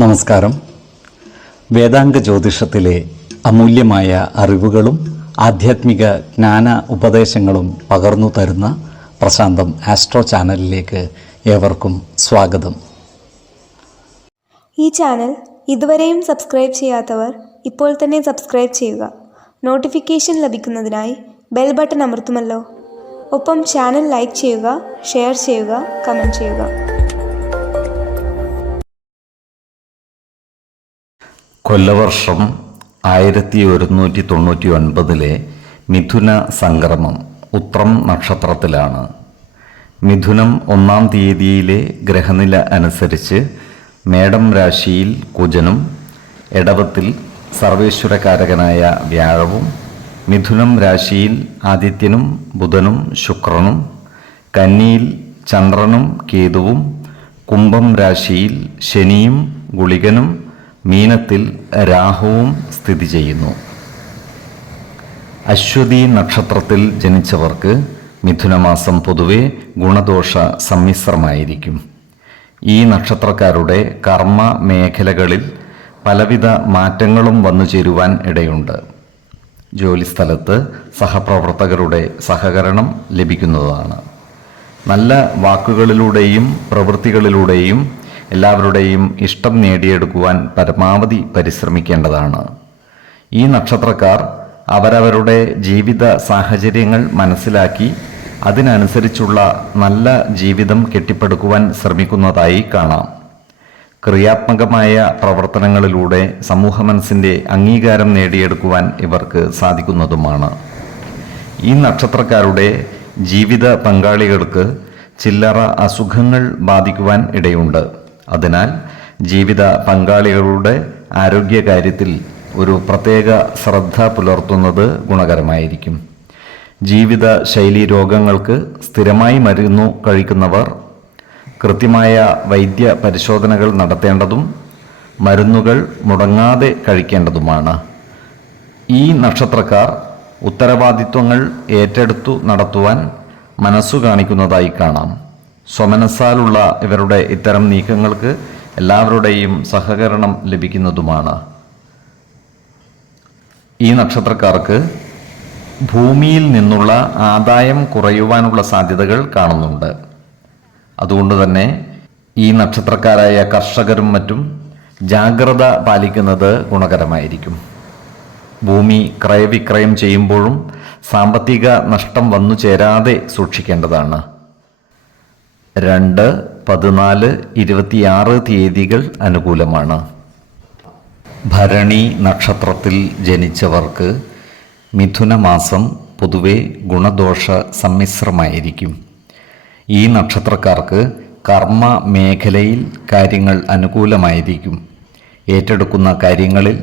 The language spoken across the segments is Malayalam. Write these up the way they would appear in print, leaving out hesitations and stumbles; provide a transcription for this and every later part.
നമസ്കാരം. വേദാംഗ ജ്യോതിഷത്തിലെ അമൂല്യമായ അറിവുകളും ആധ്യാത്മിക ജ്ഞാന ഉപദേശങ്ങളും പകർന്നു തരുന്ന പ്രശാന്തം ആസ്ട്രോ ചാനലിലേക്ക് ഏവർക്കും സ്വാഗതം. ഈ ചാനൽ ഇതുവരെയും സബ്സ്ക്രൈബ് ചെയ്യാത്തവർ ഇപ്പോൾ തന്നെ സബ്സ്ക്രൈബ് ചെയ്യുക. നോട്ടിഫിക്കേഷൻ ലഭിക്കുന്നതിനായി ബെൽ ബട്ടൺ അമർത്തുമല്ലോ. ഒപ്പം ചാനൽ ലൈക്ക് ചെയ്യുക, ഷെയർ ചെയ്യുക, കമൻറ്റ് ചെയ്യുക. കൊല്ലവർഷം 1199 മിഥുന സംക്രമം ഉത്രം നക്ഷത്രത്തിലാണ്. മിഥുനം 1-ാം തീയതിയിലെ ഗ്രഹനില അനുസരിച്ച് മേടം രാശിയിൽ കുജനും, എടവത്തിൽ സർവേശ്വരകാരകനായ വ്യാഴവും, മിഥുനം രാശിയിൽ ആദിത്യനും ബുധനും ശുക്രനും, കന്നിയിൽ ചന്ദ്രനും കേതുവും, കുംഭം രാശിയിൽ ശനിയും ഗുളികനും, മീനത്തിൽ രാഹുവും സ്ഥിതി ചെയ്യുന്നു. അശ്വതി നക്ഷത്രത്തിൽ ജനിച്ചവർക്ക് മിഥുനമാസം പൊതുവെ ഗുണദോഷ സമ്മിശ്രമായിരിക്കും. ഈ നക്ഷത്രക്കാരുടെ കർമ്മ മേഖലകളിൽ പലവിധ മാറ്റങ്ങളും വന്നു ചേരുവാൻ ഇടയുണ്ട്. ജോലിസ്ഥലത്ത് സഹപ്രവർത്തകരുടെ സഹകരണം ലഭിക്കുന്നതാണ്. നല്ല വാക്കുകളിലൂടെയും പ്രവൃത്തികളിലൂടെയും എല്ലാവരുടെയും ഇഷ്ടം നേടിയെടുക്കുവാൻ പരമാവധി പരിശ്രമിക്കേണ്ടതാണ്. ഈ നക്ഷത്രക്കാർ അവരവരുടെ ജീവിത സാഹചര്യങ്ങൾ മനസ്സിലാക്കി അതിനനുസരിച്ചുള്ള നല്ല ജീവിതം കെട്ടിപ്പടുക്കുവാൻ ശ്രമിക്കുന്നതായി കാണാം. ക്രിയാത്മകമായ പ്രവർത്തനങ്ങളിലൂടെ സമൂഹ മനസ്സിൻ്റെ അംഗീകാരം നേടിയെടുക്കുവാൻ ഇവർക്ക് സാധിക്കുന്നതുമാണ്. ഈ നക്ഷത്രക്കാരുടെ ജീവിത പങ്കാളികൾക്ക് ചില്ലറ അസുഖങ്ങൾ ബാധിക്കുവാൻ ഇടയുണ്ട്. അതിനാൽ ജീവിത പങ്കാളികളുടെ ആരോഗ്യകാര്യത്തിൽ ഒരു പ്രത്യേക ശ്രദ്ധ പുലർത്തുന്നത് ഗുണകരമായിരിക്കും. ജീവിത ശൈലി രോഗങ്ങൾക്ക് സ്ഥിരമായി മരുന്ന് കഴിക്കുന്നവർ കൃത്യമായ വൈദ്യ പരിശോധനകൾ നടത്തേണ്ടതും മരുന്നുകൾ മുടങ്ങാതെ കഴിക്കേണ്ടതുമാണ്. ഈ നക്ഷത്രക്കാർ ഉത്തരവാദിത്വങ്ങൾ ഏറ്റെടുത്തു നടത്തുവാൻ മനസ്സു കാണിക്കുന്നതായി കാണാം. സ്വമനസ്സാലുള്ള ഇവരുടെ ഇത്തരം നീക്കങ്ങൾക്ക് എല്ലാവരുടെയും സഹകരണം ലഭിക്കുന്നതുമാണ്. ഈ നക്ഷത്രക്കാർക്ക് ഭൂമിയിൽ നിന്നുള്ള ആദായം കുറയുവാനുള്ള സാധ്യതകൾ കാണുന്നുണ്ട്. അതുകൊണ്ട് തന്നെ ഈ നക്ഷത്രക്കാരായ കർഷകരും മറ്റും ജാഗ്രത പാലിക്കുന്നത് ഗുണകരമായിരിക്കും. ഭൂമി ക്രയവിക്രയം ചെയ്യുമ്പോഴും സാമ്പത്തിക നഷ്ടം വന്നു ചേരാതെ സൂക്ഷിക്കേണ്ടതാണ്. 2, 14, 26 തീയതികൾ അനുകൂലമാണ്. ഭരണി നക്ഷത്രത്തിൽ ജനിച്ചവർക്ക് മിഥുനമാസം പൊതുവെ ഗുണദോഷ സമ്മിശ്രമായിരിക്കും. ഈ നക്ഷത്രക്കാർക്ക് കർമ്മ മേഖലയിൽ കാര്യങ്ങൾ അനുകൂലമായിരിക്കും. ഏറ്റെടുക്കുന്ന കാര്യങ്ങളിൽ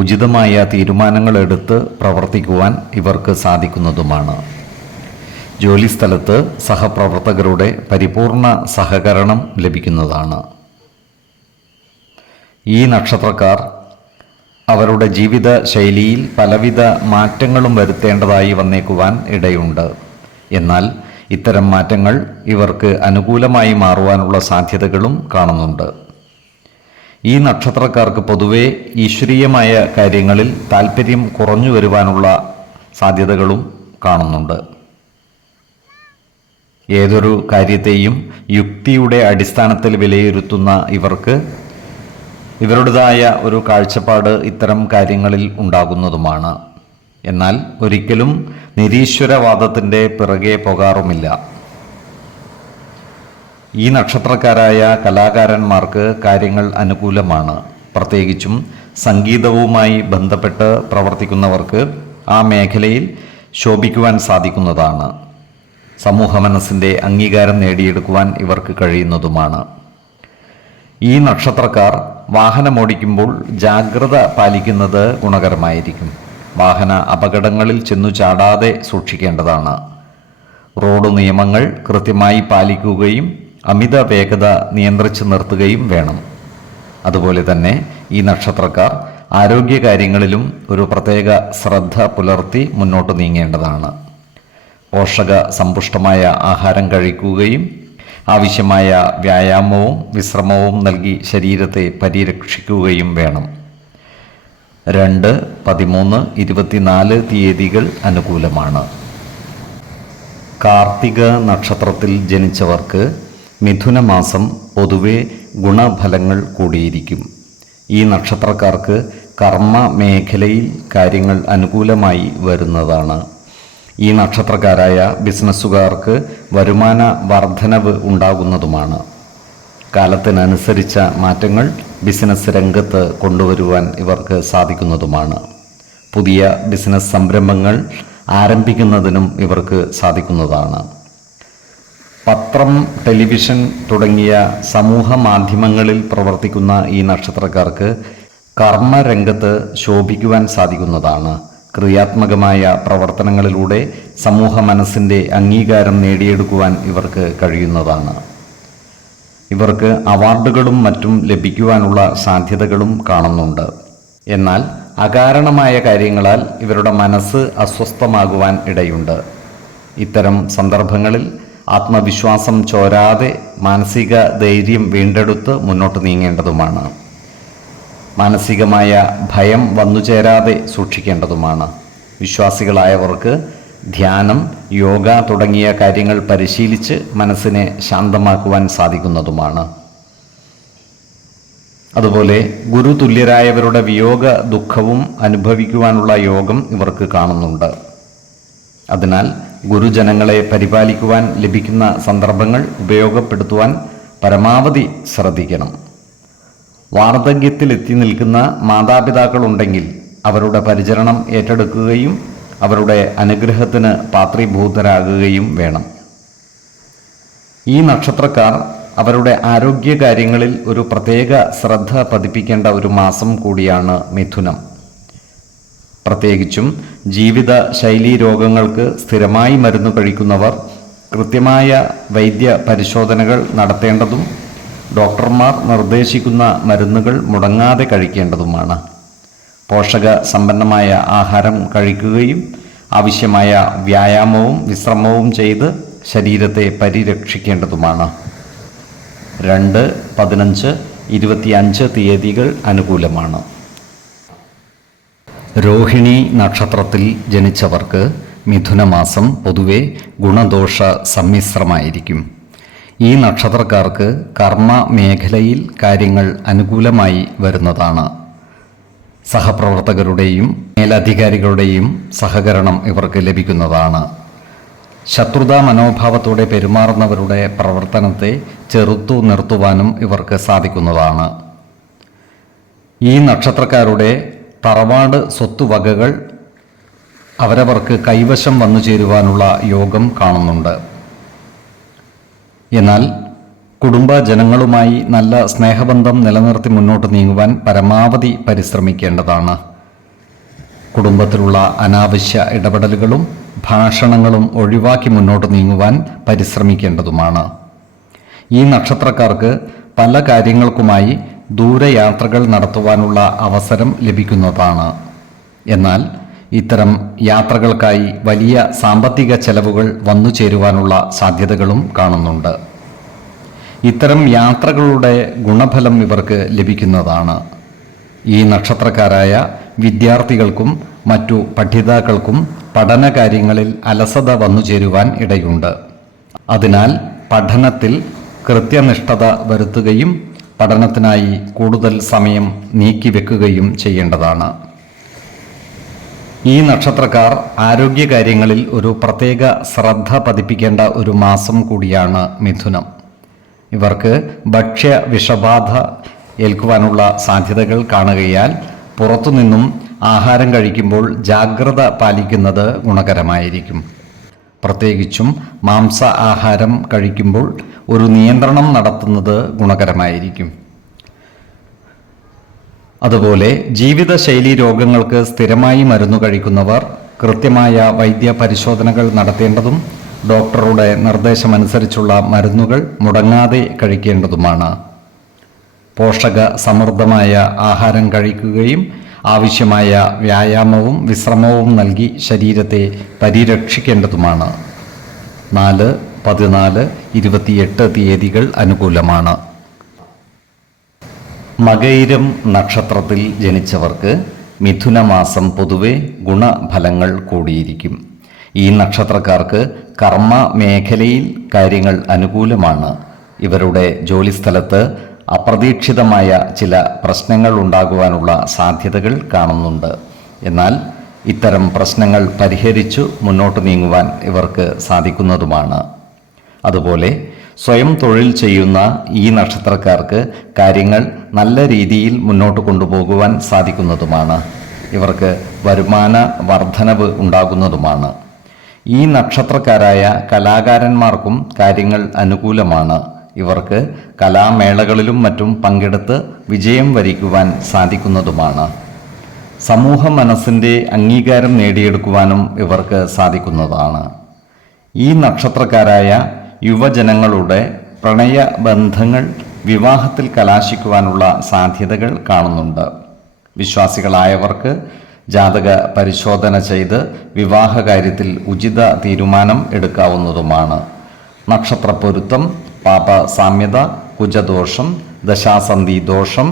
ഉചിതമായ തീരുമാനങ്ങൾ എടുത്ത് പ്രവർത്തിക്കുവാൻ ഇവർക്ക് സാധിക്കുന്നതുമാണ്. ജോലിസ്ഥലത്ത് സഹപ്രവർത്തകരുടെ പരിപൂർണ സഹകരണം ലഭിക്കുന്നതാണ്. ഈ നക്ഷത്രക്കാർ അവരുടെ ജീവിത ശൈലിയിൽ പലവിധ മാറ്റങ്ങളും വരുത്തേണ്ടതായി വന്നേക്കുവാൻ ഇടയുണ്ട്. എന്നാൽ ഇത്തരം മാറ്റങ്ങൾ ഇവർക്ക് അനുകൂലമായി മാറുവാനുള്ള സാധ്യതകളും കാണുന്നുണ്ട്. ഈ നക്ഷത്രക്കാർക്ക് പൊതുവെ ഈശ്വരീയമായ കാര്യങ്ങളിൽ താല്പര്യം കുറഞ്ഞു വരുവാനുള്ള സാധ്യതകളും കാണുന്നുണ്ട്. ഏതൊരു കാര്യത്തെയും യുക്തിയുടെ അടിസ്ഥാനത്തിൽ വിലയിരുത്തുന്ന ഇവർക്ക് ഇവരുടേതായ ഒരു കാഴ്ചപ്പാട് ഇത്തരം കാര്യങ്ങളിൽ ഉണ്ടാകുന്നതുമാണ്. എന്നാൽ ഒരിക്കലും നിരീശ്വരവാദത്തിൻ്റെ പിറകെ പോകാറുമില്ല. ഈ നക്ഷത്രക്കാരായ കലാകാരന്മാർക്ക് കാര്യങ്ങൾ അനുകൂലമാണ്. പ്രത്യേകിച്ചും സംഗീതവുമായി ബന്ധപ്പെട്ട് പ്രവർത്തിക്കുന്നവർക്ക് ആ മേഖലയിൽ ശോഭിക്കുവാൻ സാധിക്കുന്നതാണ്. സമൂഹ മനസ്സിൻ്റെ അംഗീകാരം നേടിയെടുക്കുവാൻ ഇവർക്ക് കഴിയുന്നതുമാണ്. ഈ നക്ഷത്രക്കാർ വാഹനമോടിക്കുമ്പോൾ ജാഗ്രത പാലിക്കുന്നത് ഗുണകരമായിരിക്കും. വാഹന അപകടങ്ങളിൽ ചെന്നു ചാടാതെ സൂക്ഷിക്കേണ്ടതാണ്. റോഡ് നിയമങ്ങൾ കൃത്യമായി പാലിക്കുകയും അമിത വേഗത നിയന്ത്രിച്ചു നിർത്തുകയും വേണം. അതുപോലെ തന്നെ ഈ നക്ഷത്രക്കാർ ആരോഗ്യകാര്യങ്ങളിലും ഒരു പ്രത്യേക ശ്രദ്ധ പുലർത്തി മുന്നോട്ട് നീങ്ങേണ്ടതാണ്. പോഷക സമ്പുഷ്ടമായ ആഹാരം കഴിക്കുകയും ആവശ്യമായ വ്യായാമവും വിശ്രമവും നൽകി ശരീരത്തെ പരിരക്ഷിക്കുകയും വേണം. 2, 13, 24 തീയതികൾ അനുകൂലമാണ്. കാർത്തിക നക്ഷത്രത്തിൽ ജനിച്ചവർക്ക് മിഥുനമാസം പൊതുവെ ഗുണഫലങ്ങൾ കൂടിയിരിക്കും. ഈ നക്ഷത്രക്കാർക്ക് കർമ്മ മേഖലയിൽ കാര്യങ്ങൾ അനുകൂലമായി വരുന്നതാണ്. ഈ നക്ഷത്രക്കാരായ ബിസിനസ്സുകാർക്ക് വരുമാന വർധനവ് ഉണ്ടാകുന്നതുമാണ്. കാലത്തിനനുസരിച്ച മാറ്റങ്ങൾ ബിസിനസ് രംഗത്ത് കൊണ്ടുവരുവാൻ ഇവർക്ക് സാധിക്കുന്നതുമാണ്. പുതിയ ബിസിനസ് സംരംഭങ്ങൾ ആരംഭിക്കുന്നതിനും ഇവർക്ക് സാധിക്കുന്നതാണ്. പത്രം, ടെലിവിഷൻ തുടങ്ങിയ സമൂഹ മാധ്യമങ്ങളിൽ പ്രവർത്തിക്കുന്ന ഈ നക്ഷത്രക്കാർക്ക് കർമ്മരംഗത്ത് ശോഭിക്കുവാൻ സാധിക്കുന്നതാണ്. ക്രിയാത്മകമായ പ്രവർത്തനങ്ങളിലൂടെ സമൂഹ മനസ്സിൻ്റെ അംഗീകാരം നേടിയെടുക്കുവാൻ ഇവർക്ക് കഴിയുന്നതാണ്. ഇവർക്ക് അവാർഡുകളും മറ്റും ലഭിക്കുവാനുള്ള സാധ്യതകളും കാണുന്നുണ്ട്. എന്നാൽ അകാരണമായ കാര്യങ്ങളാൽ ഇവരുടെ മനസ്സ് അസ്വസ്ഥമാകുവാൻ ഇടയുണ്ട്. ഇത്തരം സന്ദർഭങ്ങളിൽ ആത്മവിശ്വാസം ചോരാതെ മാനസിക ധൈര്യം വീണ്ടെടുത്ത് മുന്നോട്ട് നീങ്ങേണ്ടതുമാണ്. മാനസികമായ ഭയം വന്നുചേരാതെ സൂക്ഷിക്കേണ്ടതുമാണ്. വിശ്വാസികളായവർക്ക് ധ്യാനം, യോഗ തുടങ്ങിയ കാര്യങ്ങൾ പരിശീലിച്ച് മനസ്സിനെ ശാന്തമാക്കുവാൻ സാധിക്കുന്നതുമാണ്. അതുപോലെ ഗുരുതുല്യരായവരുടെ വിയോഗ ദുഃഖവും അനുഭവിക്കുവാനുള്ള യോഗം ഇവർക്ക് കാണുന്നുണ്ട്. അതിനാൽ ഗുരുജനങ്ങളെ പരിപാലിക്കുവാൻ ലഭിക്കുന്ന സന്ദർഭങ്ങൾ ഉപയോഗപ്പെടുത്തുവാൻ പരമാവധി ശ്രദ്ധിക്കണം. വാർദ്ധക്യത്തിലെത്തി നിൽക്കുന്ന മാതാപിതാക്കളുണ്ടെങ്കിൽ അവരുടെ പരിചരണം ഏറ്റെടുക്കുകയും അവരുടെ അനുഗ്രഹത്തിന് പാത്രീഭൂതരാകുകയും വേണം. ഈ നക്ഷത്രക്കാർ അവരുടെ ആരോഗ്യകാര്യങ്ങളിൽ ഒരു പ്രത്യേക ശ്രദ്ധ പതിപ്പിക്കേണ്ട ഒരു മാസം കൂടിയാണ് മിഥുനം. പ്രത്യേകിച്ചും ജീവിത ശൈലീ രോഗങ്ങൾക്ക് സ്ഥിരമായി മരുന്ന് കഴിക്കുന്നവർ കൃത്യമായ വൈദ്യ പരിശോധനകൾ നടത്തേണ്ടതും ഡോക്ടർമാർ നിർദ്ദേശിക്കുന്ന മരുന്നുകൾ മുടങ്ങാതെ കഴിക്കേണ്ടതുമാണ്. പോഷക സമ്പന്നമായ ആഹാരം കഴിക്കുകയും ആവശ്യമായ വ്യായാമവും വിശ്രമവും ചെയ്ത് ശരീരത്തെ പരിരക്ഷിക്കേണ്ടതുമാണ്. 2, 15, 25 തീയതികൾ അനുകൂലമാണ്. രോഹിണി നക്ഷത്രത്തിൽ ജനിച്ചവർക്ക് മിഥുനമാസം പൊതുവെ ഗുണദോഷ സമ്മിശ്രമായിരിക്കും. ഈ നക്ഷത്രക്കാർക്ക് കർമ്മ മേഖലയിൽ കാര്യങ്ങൾ അനുകൂലമായി വരുന്നതാണ്. സഹപ്രവർത്തകരുടെയും മേലധികാരികളുടെയും സഹകരണം ഇവർക്ക് ലഭിക്കുന്നതാണ്. ശത്രുതാ മനോഭാവത്തോടെ പെരുമാറുന്നവരുടെ പ്രവർത്തനത്തെ ചെറുത്തു നിർത്തുവാനും ഇവർക്ക് സാധിക്കുന്നതാണ്. ഈ നക്ഷത്രക്കാരുടെ തറവാട് സ്വത്തുവകകൾ അവരവർക്ക് കൈവശം വന്നു ചേരുവാനുള്ള യോഗം കാണുന്നുണ്ട്. എന്നാൽ കുടുംബജനങ്ങളുമായി നല്ല സ്നേഹബന്ധം നിലനിർത്തി മുന്നോട്ട് നീങ്ങുവാൻ പരമാവധി പരിശ്രമിക്കേണ്ടതാണ്. കുടുംബത്തിലുള്ള അനാവശ്യ ഇടപെടലുകളും ഭാഷണങ്ങളും ഒഴിവാക്കി മുന്നോട്ട് നീങ്ങുവാൻ പരിശ്രമിക്കേണ്ടതുമാണ്. ഈ നക്ഷത്രക്കാർക്ക് പല കാര്യങ്ങൾക്കുമായി ദൂരയാത്രകൾ നടത്തുവാനുള്ള അവസരം ലഭിക്കുന്നതാണ്. എന്നാൽ ഇത്തരം യാത്രകൾക്കായി വലിയ സാമ്പത്തിക ചെലവുകൾ വന്നു ചേരുവാനുള്ള സാധ്യതകളും കാണുന്നുണ്ട്. ഇത്തരം യാത്രകളുടെ ഗുണഫലം ഇവർക്ക് ലഭിക്കുന്നതാണ്. ഈ നക്ഷത്രക്കാരായ വിദ്യാർത്ഥികൾക്കും മറ്റു പഠിതാക്കൾക്കും പഠനകാര്യങ്ങളിൽ അലസത വന്നു ചേരുവാൻ ഇടയുണ്ട്. അതിനാൽ പഠനത്തിൽ കൃത്യനിഷ്ഠത വരുത്തുകയും പഠനത്തിനായി കൂടുതൽ സമയം നീക്കിവെക്കുകയും ചെയ്യേണ്ടതാണ്. ഈ നക്ഷത്രക്കാർ ആരോഗ്യകാര്യങ്ങളിൽ ഒരു പ്രത്യേക ശ്രദ്ധ പതിപ്പിക്കേണ്ട ഒരു മാസം കൂടിയാണ് മിഥുനം. ഇവർക്ക് ഭക്ഷ്യ വിഷബാധ ഏൽക്കുവാനുള്ള സാധ്യതകൾ കാണുകയാൽ പുറത്തുനിന്നും ആഹാരം കഴിക്കുമ്പോൾ ജാഗ്രത പാലിക്കുന്നത് ഗുണകരമായിരിക്കും. പ്രത്യേകിച്ചും മാംസ ആഹാരം കഴിക്കുമ്പോൾ ഒരു നിയന്ത്രണം നടത്തുന്നത് ഗുണകരമായിരിക്കും. അതുപോലെ ജീവിതശൈലി രോഗങ്ങൾക്ക് സ്ഥിരമായി മരുന്ന് കഴിക്കുന്നവർ കൃത്യമായ വൈദ്യ പരിശോധനകൾ നടത്തേണ്ടതും ഡോക്ടറുടെ നിർദ്ദേശമനുസരിച്ചുള്ള മരുന്നുകൾ മുടങ്ങാതെ കഴിക്കേണ്ടതുമാണ്. പോഷക സമൃദ്ധമായ ആഹാരം കഴിക്കുകയും ആവശ്യമായ വ്യായാമവും വിശ്രമവും നൽകി ശരീരത്തെ പരിരക്ഷിക്കേണ്ടതുമാണ്. 4, 14, 28 തീയതികൾ അനുകൂലമാണ്. മകയിരം നക്ഷത്രത്തിൽ ജനിച്ചവർക്ക് മിഥുന മാസം പൊതുവെ ഗുണഫലങ്ങൾ കൂടിയിരിക്കും. ഈ നക്ഷത്രക്കാർക്ക് കർമ്മ മേഖലയിൽ കാര്യങ്ങൾ അനുകൂലമാണ്. ഇവരുടെ ജോലിസ്ഥലത്ത് അപ്രതീക്ഷിതമായ ചില പ്രശ്നങ്ങൾ ഉണ്ടാകുവാനുള്ള സാധ്യതകൾ കാണുന്നുണ്ട്. എന്നാൽ ഇത്തരം പ്രശ്നങ്ങൾ പരിഹരിച്ചു മുന്നോട്ട് നീങ്ങുവാൻ ഇവർക്ക് സാധിക്കുന്നതുമാണ്. അതുപോലെ സ്വയം തൊഴിൽ ചെയ്യുന്ന ഈ നക്ഷത്രക്കാർക്ക് കാര്യങ്ങൾ നല്ല രീതിയിൽ മുന്നോട്ട് കൊണ്ടുപോകുവാൻ സാധിക്കുന്നതുമാണ്. ഇവർക്ക് വരുമാന വർധനവ് ഉണ്ടാകുന്നതുമാണ്. ഈ നക്ഷത്രക്കാരായ കലാകാരന്മാർക്കും കാര്യങ്ങൾ അനുകൂലമാണ്. ഇവർക്ക് കലാമേളകളിലും മറ്റും പങ്കെടുത്ത് വിജയം വരിക്കുവാൻ സാധിക്കുന്നതുമാണ്. സമൂഹ മനസ്സിൻ്റെ അംഗീകാരം നേടിയെടുക്കുവാനും ഇവർക്ക് സാധിക്കുന്നതാണ്. ഈ നക്ഷത്രക്കാരായ യുവജനങ്ങളുടെ പ്രണയബന്ധങ്ങൾ വിവാഹത്തിൽ കലാശിക്കുവാനുള്ള സാധ്യതകൾ കാണുന്നുണ്ട്. വിശ്വാസികളായവർക്ക് ജാതക പരിശോധന ചെയ്ത് വിവാഹകാര്യത്തിൽ ഉചിത തീരുമാനം എടുക്കാവുന്നതുമാണ്. നക്ഷത്രപ്പൊരുത്തം, പാപസാമ്യത, കുജദോഷം, ദശാസന്ധി ദോഷം,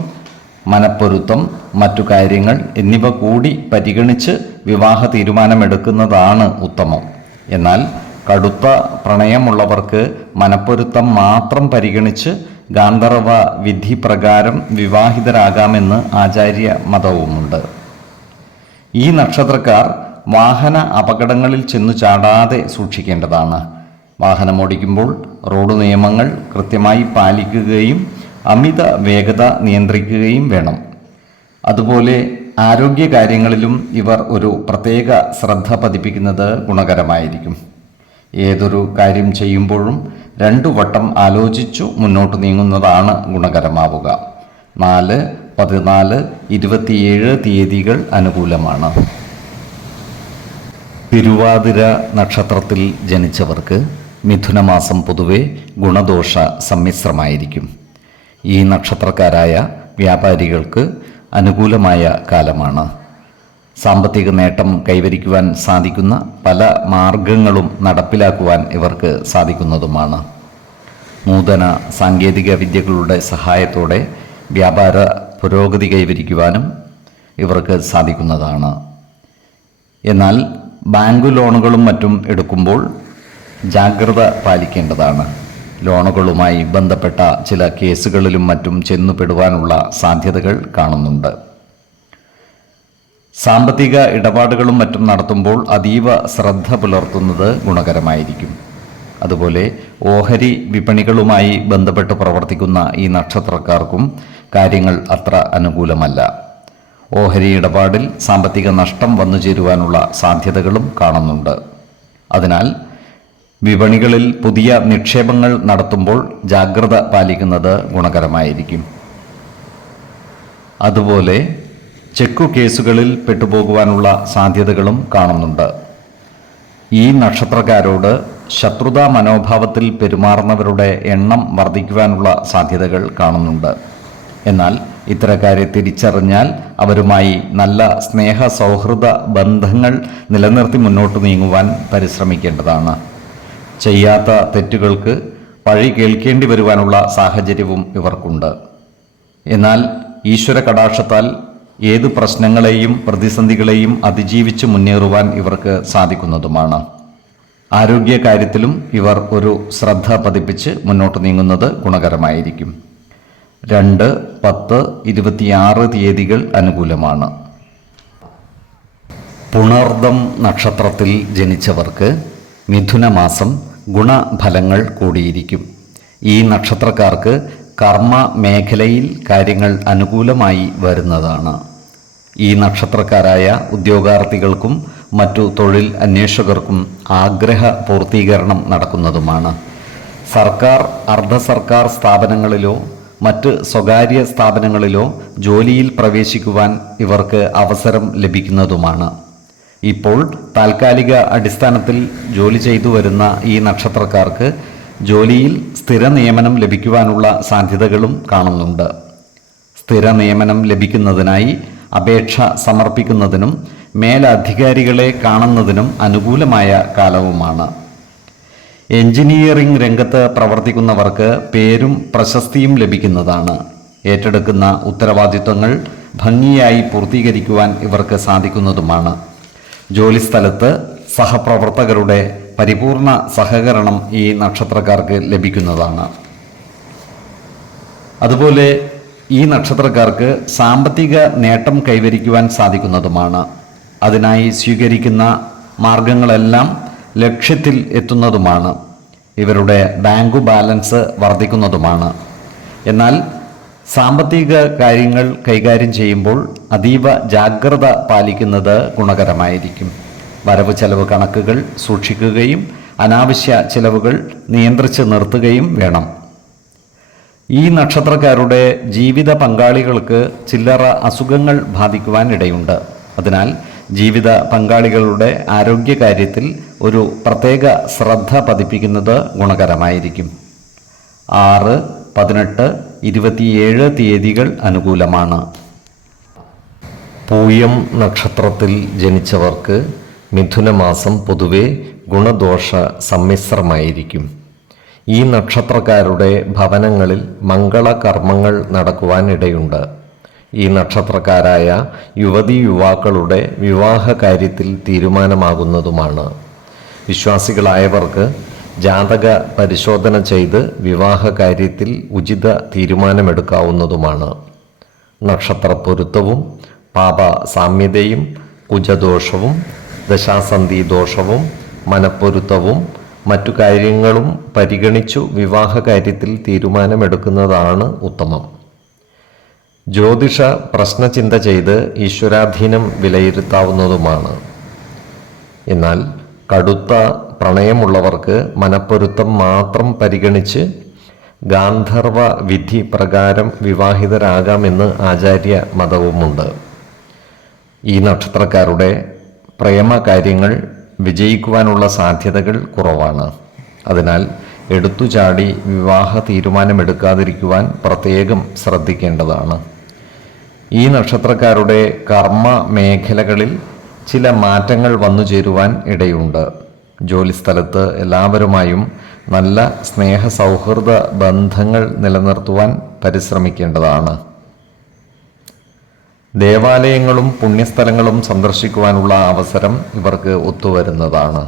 മനപ്പൊരുത്തം, മറ്റു കാര്യങ്ങൾ എന്നിവ കൂടി പരിഗണിച്ച് വിവാഹ തീരുമാനമെടുക്കുന്നതാണ് ഉത്തമം. എന്നാൽ കടുത്ത പ്രണയമുള്ളവർക്ക് മനപ്പൊരുത്തം മാത്രം പരിഗണിച്ച് ഗാന്ധർവ വിധി പ്രകാരം വിവാഹിതരാകാമെന്ന് ആചാര്യ മതവുമുണ്ട്. ഈ നക്ഷത്രക്കാർ വാഹന അപകടങ്ങളിൽ ചെന്നു ചാടാതെ സൂക്ഷിക്കേണ്ടതാണ്. വാഹനമോടിക്കുമ്പോൾ റോഡ് നിയമങ്ങൾ കൃത്യമായി പാലിക്കുകയും അമിത വേഗത നിയന്ത്രിക്കുകയും വേണം. അതുപോലെ ആരോഗ്യകാര്യങ്ങളിലും ഇവർ ഒരു പ്രത്യേക ശ്രദ്ധ പതിപ്പിക്കുന്നത് ഗുണകരമായിരിക്കും. ഏതൊരു കാര്യം ചെയ്യുമ്പോഴും 2 വട്ടം ആലോചിച്ചു മുന്നോട്ട് നീങ്ങുന്നതാണ് ഗുണകരമാവുക. 4, 14, 27 തീയതികൾ അനുകൂലമാണ്. തിരുവാതിര നക്ഷത്രത്തിൽ ജനിച്ചവർക്ക് മിഥുനമാസം പൊതുവെ ഗുണദോഷ സമ്മിശ്രമായിരിക്കും. ഈ നക്ഷത്രക്കാരായ വ്യാപാരികൾക്ക് അനുകൂലമായ കാലമാണ്. സാമ്പത്തിക നേട്ടം കൈവരിക്കുവാൻ സാധിക്കുന്ന പല മാർഗങ്ങളും നടപ്പിലാക്കുവാൻ ഇവർക്ക് സാധിക്കുന്നതുമാണ്. നൂതന സാങ്കേതിക വിദ്യകളുടെ സഹായത്തോടെ വ്യാപാര പുരോഗതി കൈവരിക്കുവാനും ഇവർക്ക് സാധിക്കുന്നതാണ്. എന്നാൽ ബാങ്ക് ലോണുകളും മറ്റും എടുക്കുമ്പോൾ ജാഗ്രത പാലിക്കേണ്ടതാണ്. ലോണുകളുമായി ബന്ധപ്പെട്ട ചില കേസുകളിലും മറ്റും ചെന്നുപെടുവാനുള്ള സാധ്യതകൾ കാണുന്നുണ്ട്. സാമ്പത്തിക ഇടപാടുകളും മറ്റും നടത്തുമ്പോൾ അതീവ ശ്രദ്ധ പുലർത്തുന്നത് ഗുണകരമായിരിക്കും. അതുപോലെ ഓഹരി വിപണികളുമായി ബന്ധപ്പെട്ട് പ്രവർത്തിക്കുന്ന ഈ നക്ഷത്രക്കാർക്കും കാര്യങ്ങൾ അത്ര അനുകൂലമല്ല. ഓഹരി ഇടപാടിൽ സാമ്പത്തിക നഷ്ടം വന്നു ചേരുവാനുള്ള സാധ്യതകളും കാണുന്നുണ്ട്. അതിനാൽ വിപണികളിൽ പുതിയ നിക്ഷേപങ്ങൾ നടത്തുമ്പോൾ ജാഗ്രത പാലിക്കുന്നത് ഗുണകരമായിരിക്കും. അതുപോലെ ചെക്കു കേസുകളിൽ പെട്ടുപോകുവാനുള്ള സാധ്യതകളും കാണുന്നുണ്ട്. ഈ നക്ഷത്രക്കാരോട് ശത്രുതാ മനോഭാവത്തിൽ പെരുമാറുന്നവരുടെ എണ്ണം വർദ്ധിക്കുവാനുള്ള സാധ്യതകൾ കാണുന്നുണ്ട്. എന്നാൽ ഇത്തരക്കാരെ തിരിച്ചറിഞ്ഞാൽ അവരുമായി നല്ല സ്നേഹ സൗഹൃദ ബന്ധങ്ങൾ നിലനിർത്തി മുന്നോട്ട് നീങ്ങുവാൻ പരിശ്രമിക്കേണ്ടതാണ്. ചെയ്യാത്ത തെറ്റുകൾക്ക് പഴി കേൾക്കേണ്ടി വരുവാനുള്ള സാഹചര്യവും ഇവർക്കുണ്ട്. എന്നാൽ ഈശ്വര കടാക്ഷത്താൽ ഏത് പ്രശ്നങ്ങളെയും പ്രതിസന്ധികളെയും അതിജീവിച്ച് മുന്നേറുവാൻ ഇവർക്ക് സാധിക്കുന്നതുമാണ്. ആരോഗ്യകാര്യത്തിലും ഇവർ ഒരു ശ്രദ്ധ പതിപ്പിച്ച് മുന്നോട്ട് നീങ്ങുന്നത് ഗുണകരമായിരിക്കും. 2, 10, 26 തീയതികൾ അനുകൂലമാണ്. പുണർദം നക്ഷത്രത്തിൽ ജനിച്ചവർക്ക് മിഥുനമാസം ഗുണഫലങ്ങൾ കൂടിയിരിക്കും. ഈ നക്ഷത്രക്കാർക്ക് കർമ്മ മേഖലയിൽ കാര്യങ്ങൾ അനുകൂലമായി വരുന്നതാണ്. ഈ നക്ഷത്രക്കാരായ ഉദ്യോഗാർത്ഥികൾക്കും മറ്റു തൊഴിൽ അന്വേഷകർക്കും ആഗ്രഹ പൂർത്തീകരണം നടക്കുന്നതുമാണ്. സർക്കാർ, അർദ്ധ സർക്കാർ സ്ഥാപനങ്ങളിലോ മറ്റ് സ്വകാര്യ സ്ഥാപനങ്ങളിലോ ജോലിയിൽ പ്രവേശിക്കുവാൻ ഇവർക്ക് അവസരം ലഭിക്കുന്നതുമാണ്. ഇപ്പോൾ താൽക്കാലിക അടിസ്ഥാനത്തിൽ ജോലി ചെയ്തു വരുന്ന ഈ നക്ഷത്രക്കാർക്ക് ജോലിയിൽ സ്ഥിര നിയമനം ലഭിക്കുവാനുള്ള സാധ്യതകളും കാണുന്നുണ്ട്. സ്ഥിര നിയമനം ലഭിക്കുന്നതിനായി അപേക്ഷ എഞ്ചിനീയറിംഗ് രംഗത്ത് പ്രവർത്തിക്കുന്നവർക്ക് പേരും പ്രശസ്തിയും ലഭിക്കുന്നതാണ്. ഏറ്റെടുക്കുന്ന ഉത്തരവാദിത്വങ്ങൾ ഭംഗിയായി പൂർത്തീകരിക്കുവാൻ ഇവർക്ക് സാധിക്കുന്നതുമാണ്. ജോലിസ്ഥലത്ത് സഹപ്രവർത്തകരുടെ പരിപൂർണ സഹകരണം ഈ നക്ഷത്രക്കാർക്ക് ലഭിക്കുന്നതാണ്. അതുപോലെ ഈ നക്ഷത്രക്കാർക്ക് സാമ്പത്തിക നേട്ടം കൈവരിക്കുവാൻ സാധിക്കുന്നതുമാണ്. അതിനായി സ്വീകരിക്കുന്ന മാർഗങ്ങളെല്ലാം ലക്ഷ്യത്തിൽ എത്തുന്നതുമാണ്. ഇവരുടെ ബാങ്ക് ബാലൻസ് വർദ്ധിക്കുന്നതുമാണ്. എന്നാൽ സാമ്പത്തിക കാര്യങ്ങൾ കൈകാര്യം ചെയ്യുമ്പോൾ അതീവ ജാഗ്രത പാലിക്കുന്നത് ഗുണകരമായിരിക്കും. വരവ് ചെലവ് കണക്കുകൾ സൂക്ഷിക്കുകയും അനാവശ്യ ചിലവുകൾ നിയന്ത്രിച്ച് നിർത്തുകയും വേണം. ഈ നക്ഷത്രക്കാരുടെ ജീവിത പങ്കാളികൾക്ക് ചില്ലറ അസുഖങ്ങൾ ബാധിക്കുവാൻ ഇടയുണ്ട്. അതിനാൽ ജീവിത പങ്കാളികളുടെ ആരോഗ്യകാര്യത്തിൽ ഒരു പ്രത്യേക ശ്രദ്ധ പതിപ്പിക്കുന്നത് ഗുണകരമായിരിക്കും. 6, 18, 27 തീയതികൾ അനുകൂലമാണ്. പൂയം നക്ഷത്രത്തിൽ ജനിച്ചവർക്ക് മിഥുനമാസം പൊതുവെ ഗുണദോഷ സമ്മിശ്രമായിരിക്കും. ഈ നക്ഷത്രക്കാരുടെ ഭവനങ്ങളിൽ മംഗളകർമ്മങ്ങൾ നടക്കുവാൻ ഇടയുണ്ട്. ഈ നക്ഷത്രക്കാരായ യുവതീ യുവാക്കളുടെ വിവാഹ കാര്യത്തിൽ തീരുമാനമാകുന്നതുമാണ്. വിശ്വാസികളായവർക്ക് ജാതക പരിശോധന ചെയ്ത് വിവാഹ കാര്യത്തിൽ ഉചിത തീരുമാനമെടുക്കാവുന്നതുമാണ്. നക്ഷത്രപ്പൊരുത്തവും പാപ സാമ്യതയും കുജദോഷവും ദശാസന്ധി ദോഷവും മനപ്പൊരുത്തവും മറ്റു കാര്യങ്ങളും പരിഗണിച്ചു വിവാഹ കാര്യത്തിൽ തീരുമാനമെടുക്കുന്നതാണ് ഉത്തമം. ജ്യോതിഷ പ്രശ്നചിന്ത ചെയ്ത് ഈശ്വരാധീനം വിലയിരുത്താവുന്നതുമാണ്. എന്നാൽ കടുത്ത പ്രണയമുള്ളവർക്ക് മനപ്പൊരുത്തം മാത്രം പരിഗണിച്ച് ഗാന്ധർവ വിധി പ്രകാരം വിവാഹിതരാകാമെന്ന് ആചാര്യ മതവുമുണ്ട്. ഈ നക്ഷത്രക്കാരുടെ പ്രേമകാര്യങ്ങൾ വിജയിക്കുവാനുള്ള സാധ്യതകൾ കുറവാണ്. അതിനാൽ എടുത്തുചാടി വിവാഹ തീരുമാനമെടുക്കാതിരിക്കുവാൻ പ്രത്യേകം ശ്രദ്ധിക്കേണ്ടതാണ്. ഈ നക്ഷത്രക്കാരുടെ കർമ്മ മേഖലകളിൽ ചില മാറ്റങ്ങൾ വന്നു ചേരുവാൻ ഇടയുണ്ട്. ജോലിസ്ഥലത്ത് എല്ലാവരുമായും നല്ല സ്നേഹ സൗഹൃദ ബന്ധങ്ങൾ നിലനിർത്തുവാൻ പരിശ്രമിക്കേണ്ടതാണ്. ദേവാലയങ്ങളും പുണ്യസ്ഥലങ്ങളും സന്ദർശിക്കുവാനുള്ള അവസരം ഇവർക്ക് ഒത്തുവരുന്നതാണ്.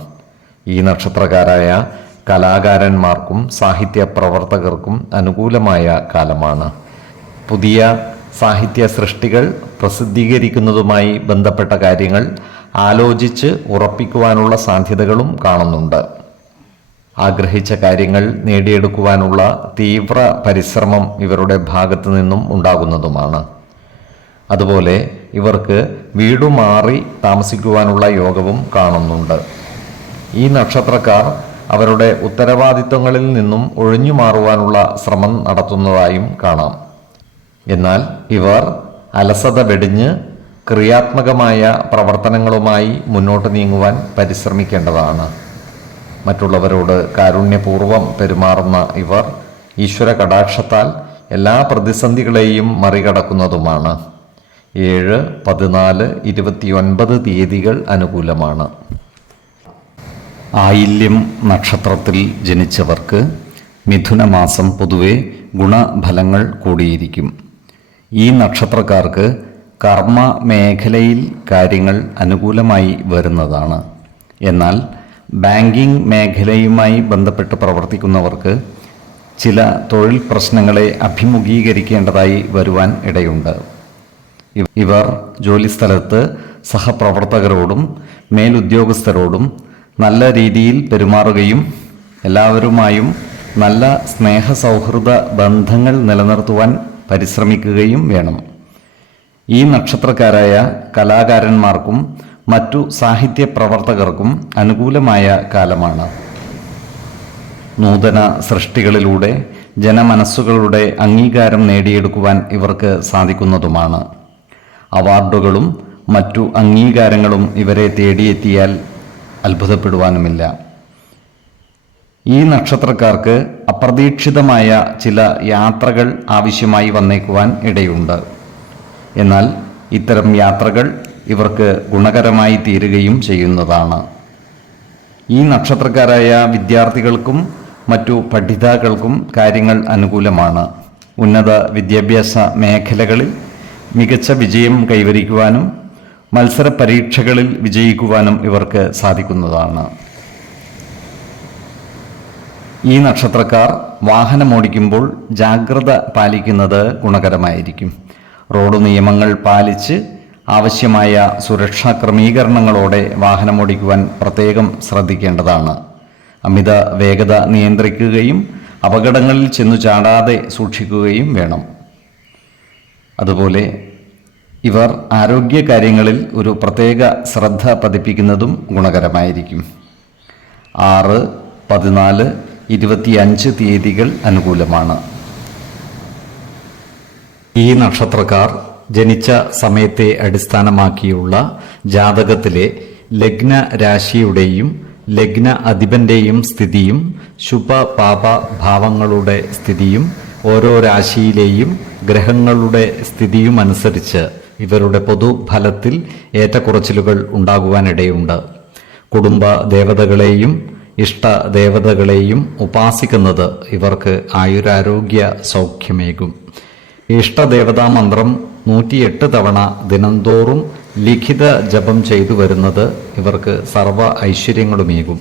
ഈ നക്ഷത്രക്കാരായ കലാകാരന്മാർക്കും സാഹിത്യ പ്രവർത്തകർക്കും അനുകൂലമായ കാലമാണ്. പുതിയ സാഹിത്യ സൃഷ്ടികൾ പ്രസിദ്ധീകരിക്കുന്നതുമായി ബന്ധപ്പെട്ട കാര്യങ്ങൾ ആലോചിച്ച് ഉറപ്പിക്കുവാനുള്ള സാധ്യതകളും കാണുന്നുണ്ട്. ആഗ്രഹിച്ച കാര്യങ്ങൾ നേടിയെടുക്കുവാനുള്ള തീവ്ര പരിശ്രമം ഇവരുടെ ഭാഗത്തു നിന്നും ഉണ്ടാകുന്നതുമാണ്. അതുപോലെ ഇവർക്ക് വീടുമാറി താമസിക്കുവാനുള്ള യോഗവും കാണുന്നുണ്ട്. ഈ നക്ഷത്രക്കാർ അവരുടെ ഉത്തരവാദിത്വങ്ങളിൽ നിന്നും ഒഴിഞ്ഞു മാറുവാനുള്ള ശ്രമം നടത്തുന്നതായും കാണാം. എന്നാൽ ഇവർ അലസത വെടിഞ്ഞ് ക്രിയാത്മകമായ പ്രവർത്തനങ്ങളുമായി മുന്നോട്ട് നീങ്ങുവാൻ പരിശ്രമിക്കേണ്ടതാണ്. മറ്റുള്ളവരോട് കാരുണ്യപൂർവ്വം പെരുമാറുന്ന ഇവർ ഈശ്വര കടാക്ഷത്താൽ എല്ലാ പ്രതിസന്ധികളെയും മറികടക്കുന്നതുമാണ്. 7, 14, 29 തീയതികൾ അനുകൂലമാണ്. ആയില്യം നക്ഷത്രത്തിൽ ജനിച്ചവർക്ക് മിഥുനമാസം പൊതുവെ ഗുണഫലങ്ങൾ കൂടിയിരിക്കും. ഈ നക്ഷത്രക്കാർക്ക് കർമ്മ മേഖലയിൽ കാര്യങ്ങൾ അനുകൂലമായി വരുന്നതാണ്. എന്നാൽ ബാങ്കിംഗ് മേഖലയുമായി ബന്ധപ്പെട്ട് പ്രവർത്തിക്കുന്നവർക്ക് ചില തൊഴിൽ പ്രശ്നങ്ങളെ അഭിമുഖീകരിക്കേണ്ടതായി വരുവാൻ ഇടയുണ്ട്. ഇവർ ജോലിസ്ഥലത്ത് സഹപ്രവർത്തകരോടും മേലുദ്യോഗസ്ഥരോടും നല്ല രീതിയിൽ പെരുമാറുകയും എല്ലാവരുമായും നല്ല സ്നേഹ സൗഹൃദ ബന്ധങ്ങൾ നിലനിർത്തുവാൻ പരിശ്രമിക്കുകയും വേണം. ഈ നക്ഷത്രക്കാരായ കലാകാരന്മാർക്കും മറ്റു സാഹിത്യ പ്രവർത്തകർക്കും അനുകൂലമായ കാലമാണ്. നൂതന സൃഷ്ടികളിലൂടെ ജനമനസ്സുകളുടെ അംഗീകാരം നേടിയെടുക്കുവാൻ ഇവർക്ക് സാധിക്കുന്നതുമാണ്. അവാർഡുകളും മറ്റു അംഗീകാരങ്ങളും ഇവരെ തേടിയെത്തിയാൽ അത്ഭുതപ്പെടുവാനുമില്ല. ഈ നക്ഷത്രക്കാർക്ക് അപ്രതീക്ഷിതമായ ചില യാത്രകൾ ആവശ്യമായി വന്നേക്കുവാൻ ഇടയുണ്ട്. എന്നാൽ ഇത്തരം യാത്രകൾ ഇവർക്ക് ഗുണകരമായി തീരുകയും ചെയ്യുന്നതാണ്. ഈ നക്ഷത്രക്കാരായ വിദ്യാർത്ഥികൾക്കും മറ്റു പഠിതാക്കൾക്കും കാര്യങ്ങൾ അനുകൂലമാണ്. ഉന്നത വിദ്യാഭ്യാസ മേഖലകളിൽ മികച്ച വിജയം കൈവരിക്കുവാനും മത്സര പരീക്ഷകളിൽ വിജയിക്കുവാനും ഇവർക്ക് സാധിക്കുന്നതാണ്. ഈ നക്ഷത്രക്കാർ വാഹനമോടിക്കുമ്പോൾ ജാഗ്രത പാലിക്കുന്നത് ഗുണകരമായിരിക്കും. റോഡ് നിയമങ്ങൾ പാലിച്ച് ആവശ്യമായ സുരക്ഷാ ക്രമീകരണങ്ങളോടെ വാഹനമോടിക്കുവാൻ പ്രത്യേകം ശ്രദ്ധിക്കേണ്ടതാണ്. അമിത വേഗത നിയന്ത്രിക്കുകയും അപകടങ്ങളിൽ ചെന്നു ചാടാതെ സൂക്ഷിക്കുകയും വേണം. അതുപോലെ ഇവർ ആരോഗ്യകാര്യങ്ങളിൽ ഒരു പ്രത്യേക ശ്രദ്ധ പതിപ്പിക്കുന്നതും ഗുണകരമായിരിക്കും. 6, 14, 25 തീയതികൾ അനുകൂലമാണ്. ഈ നക്ഷത്രക്കാർ ജനിച്ച സമയത്തെ അടിസ്ഥാനമാക്കിയുള്ള ജാതകത്തിലെ ലഗ്ന രാശിയുടെയും ലഗ്ന അധിപന്റെയും സ്ഥിതിയും ശുഭ പാപ ഭാവങ്ങളുടെ സ്ഥിതിയും ഓരോ രാശിയിലെയും ഗ്രഹങ്ങളുടെ സ്ഥിതിയും അനുസരിച്ച് ഇവരുടെ പൊതുഫലത്തിൽ ഏറ്റക്കുറച്ചിലുകൾ ഉണ്ടാകുവാനിടയുണ്ട്. കുടുംബ ദേവതകളെയും ഇഷ്ടദേവതകളെയും ഉപാസിക്കുന്നത് ഇവർക്ക് ആയുരാരോഗ്യ സൗഖ്യമേകും. ഇഷ്ടദേവതാ മന്ത്രം 108 തവണ ദിനംതോറും ലിഖിത ജപം ചെയ്തു വരുന്നത് ഇവർക്ക് സർവ ഐശ്വര്യങ്ങളുമേകും.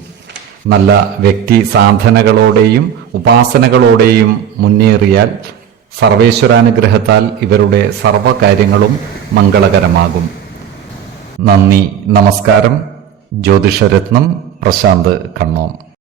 നല്ല വ്യക്തി സാധനകളോടെയും ഉപാസനകളോടെയും മുന്നേറിയാൽ സർവേശ്വരാനുഗ്രഹത്താൽ ഇവരുടെ സർവകാര്യങ്ങളും മംഗളകരമാകും. നന്ദി, നമസ്കാരം. ജ്യോതിഷരത്നം പ്രശാന്ത് കണ്ണോം.